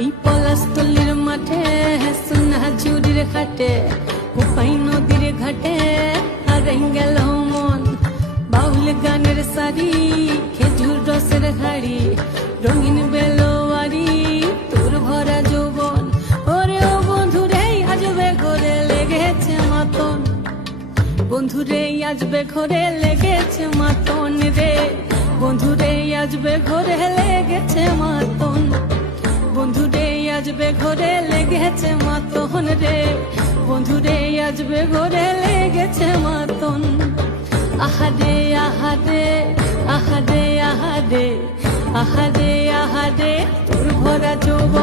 এই পলাশতলির মাঠে সোনা চুরির খাটে কোপাই নদীর ঘাটে হারাই গেল মন বাউল গানের সারি খেজুর রসের হাড়ি রঙিন বেলোয়ারি তোর ভরা যৌবন ওরে ও বন্ধুরে আজবে ঘরে লেগেছে মাতন বন্ধুরে আজবে ঘরে লেগেছে মাতন রে বন্ধুরে আজবে ঘরে লেগেছে মাতন বন্ধুরে আজবে ঘরে লেগেছে মাতন রে বন্ধুরে আজবে ঘরে লেগেছে মাতন আহারে আহারে আহারে আহারে আহারে আহারে তোর ভরা যৌবন